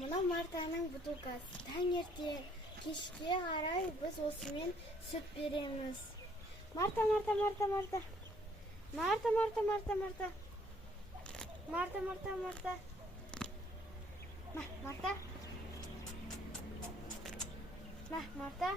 мынау Мартаның бутылкасы. Таңертең кешке қарай біз осымен сүт береміз. Марта. Марта.